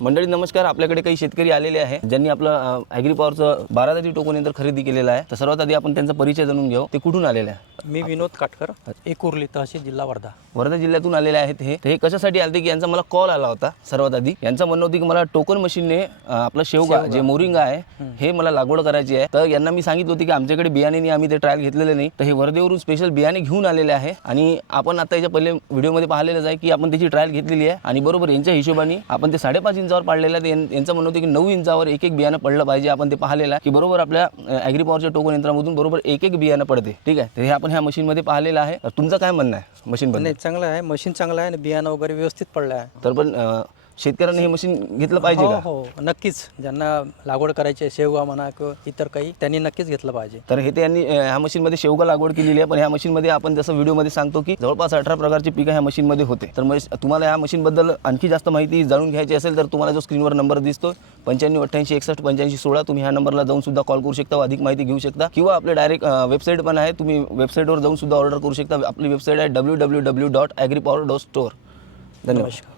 मंडळी नमस्कार. आपल्याकडे काही शेतकरी आलेले आहे ज्यांनी आपलं ॲग्री पॉवरचं 12 जाती टोकन यंत्र खरेदी केलेलं आहे. तर सर्वात आधी आपण त्यांचा परिचय जाणून घेऊ. ते कुठून आलेले आहे? मी विनोद काटकर, एकुर्ली तहसील जिल्हा वर्धा. वर्धा जिल्ह्यातून आलेले आहेत. हे कशासाठी आले की यांचा मला कॉल आला होता. सर्वात आधी यांचं म्हणणं होतं की मला टोकन मशीनने आपलं शेवगा जे मोरिंगा आहे हे मला लागवड करायची आहे. तर यांना मी सांगितलं होतं की आमच्याकडे बियाणे आम्ही ते ट्रायल घेतलेले नाही. तर हे वर्धेवरून स्पेशल बियाणे घेऊन आलेले आहे आणि आपण आता याच्या पहिले व्हिडिओमध्ये पाहिलेलंच आहे की आपण त्याची ट्रायल घेतलेली आहे आणि बरोबर यांच्या हिशोबाने आपण ते 5.5 इंचावर पाडलेलं आहे. यांचं म्हणणं होतं की 9 इंचावर एक बियाणं पडलं पाहिजे. आपण ते पाहिलेलं आहे की बरोबर आपल्या ॲग्री पॉवरच्या टोकन यंत्रामधून बरोबर एक बियाणं पडते. ठीक आहे. तर हे आपण ह्या मशीनमध्ये पाहिलेलं आहे. तर तुमचं काय म्हणणं आहे मशीनबद्दल? नाही, चांगलं आहे, मशीन चांगलं आहे आणि बियाणं वगैरे व्यवस्थित पडलं आहे. तर पण शेतकऱ्यांनी हे मशीन घेतलं पाहिजे हो का? हो, नक्कीच. ज्यांना लागवड करायची आहे, शेवगा म्हणा किंवा इतर काही, त्यांनी नक्कीच घेतलं पाहिजे. तर हे त्यांनी ह्या मशीनमध्ये शेवगा लागवड केलेली आहे. पण ह्या मशीनमध्ये आपण जसं व्हिडिओमध्ये सांगतो की जवळपास 18 प्रकारची पिकं ह्या मशीनमध्ये होते. तर तुम्हाला ह्या मशीनबद्दल आणखी जास्त माहिती जाणून घ्यायची असेल तर तुम्हाला जो स्क्रीनवर नंबर दिसतो 95 88 61 85 16 तुम्ही ह्या नंबरला जाऊन सुद्धा कॉल करू शकता, अधिक माहिती घेऊ शकता किंवा आपले डायरेक्ट वेबसाईट पण आहे. तुम्ही वेबसाईटवर जाऊन सुद्धा ऑर्डर करू शकता. आपली वेबसाईट आहे www.agripower.store. धन्यवाद. नमस्कार.